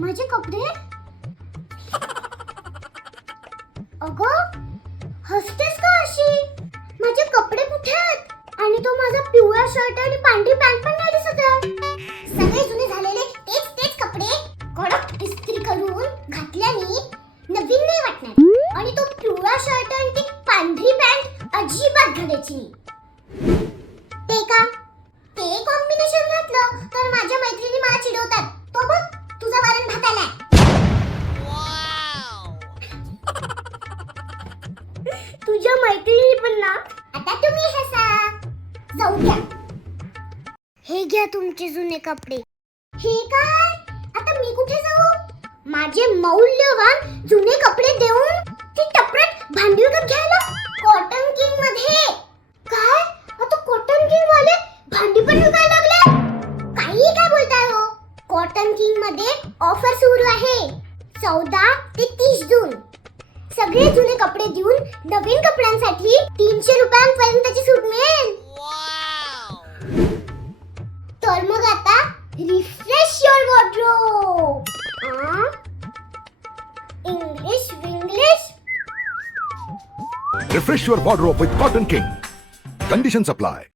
माझे कपडे? अगं हसतेस का अशी? माझे कपडे कुठे आहेत? आणि तो माझा पिवळा शर्ट आणि पांढरी पॅन्ट पण नाही दिसत सगळे जुने झालेले तेच तेच कपडे कडक इस्त्री करून घातल्याने नवीन नाही वाटणार. आणि तो पिवळा शर्ट आणि ती पांढरी पॅन्ट अजिबात घालायची नाही. ते का? तुझ्या मैत्रिणी पण ना? आता तुम्ही हसा. जाऊ द्या. हे घ्या तुमचे जुने कपडे. हे काय? आता मी कुठे जाऊ? माझे मौल्यवान जुने कपडे देऊन ती टपरट भांडी विकत घ्यायला कॉटन किंगमध्ये. काय? आता कॉटन किंग वाले भांडी पण विकायला लागले. काही काय बोलताय हो? कॉटन किंगमध्ये ऑफर सुरू आहे. चौदा ते तीस जून. सगळे जुने कपडे देऊन नवीन कपड्यांसाठी तीनशे रुपयांपर्यंतची सूट मिळेल. तर मग आता refresh your wardrobe English Vinglish refresh your wardrobe with cotton king condition supply